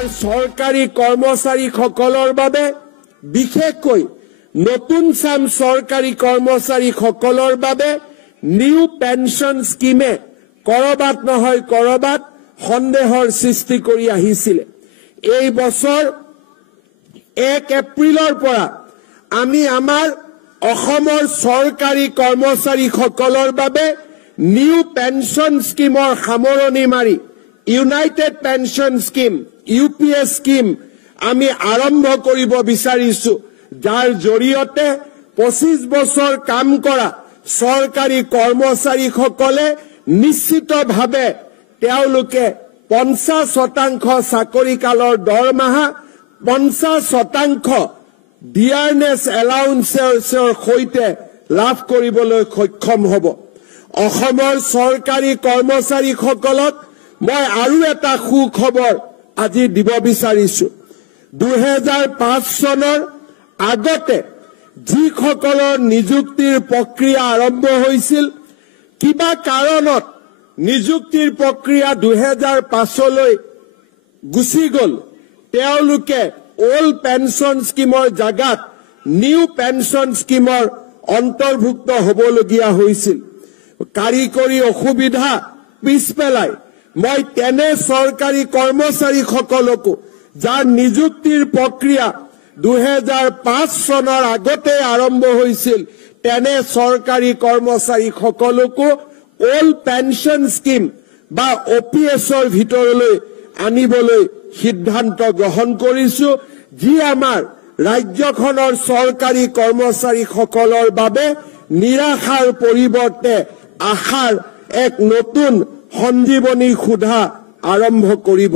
আমাৰ চৰকাৰী কৰ্মচাৰীসকলৰ বাবে বিশেষকৈ নতুন চাম চৰকাৰী কৰ্মচাৰীসকলৰ বাবে নিউ পেনশন স্কিমে কৰবাত নহয় কৰবাত সন্দেহৰ সৃষ্টি কৰি আহিছিল। এই বছৰ 1 এপ্ৰিলৰ পৰা আমি আমাৰ অসমৰ চৰকাৰী কৰ্মচাৰীসকলৰ বাবে নিউ পেনশন স্কিমৰ সামৰণি মাৰি United pension scheme UPS scheme আমি আৰম্ভ কৰিব বিচাৰিছো, যাৰ জৰিয়তে 25 বছৰ কাম কৰা চৰকাৰী কৰ্মচাৰীসকলে নিশ্চিতভাৱে তেওঁলোকে 50% চাকৰি কালৰ দৰমহা 50% ডিয়াৰনেছ এলাউন্সৰ সৈতে লাভ কৰিবলৈ সক্ষম হ'ব। অসমৰ চৰকাৰী কৰ্মচাৰীসকলক মই আৰু এটা সুখবৰ আজি দিব বিচাৰিছো। 2005 চনৰ আগতে যিসকলৰ নিযুক্তিৰ প্ৰক্ৰিয়া আৰম্ভ হৈছিল, কিবা কাৰণত নিযুক্তিৰ প্ৰক্ৰিয়া 2005লৈ গুচি গ'ল, তেওঁলোকে ওল্ড পেনশন স্কিমৰ জাগাত নিউ পেনশন স্কিমৰ অন্তৰ্ভুক্ত হ'বলগীয়া হৈছিল। কাৰিকৰী অসুবিধা পিছ পেলাই মই তেনে চৰকাৰী কৰ্মচাৰীসকলকো যাৰ নিযুক্তিৰ প্ৰক্ৰিয়া 2005 চনৰ আগতে আৰম্ভ হৈছিল, তেনে চৰকাৰী কৰ্মচাৰীসকলকো ওল্ড পেনশন স্কিম বা OPSৰ ভিতৰলৈ আনিবলৈ সিদ্ধান্ত গ্ৰহণ কৰিছো, যি আমাৰ ৰাজ্যখনৰ চৰকাৰী কৰ্মচাৰীসকলৰ বাবে নিৰাশাৰ পৰিৱৰ্তে আশাৰ এক নতুন সঞ্জীৱনী সুধা আৰম্ভ কৰিব।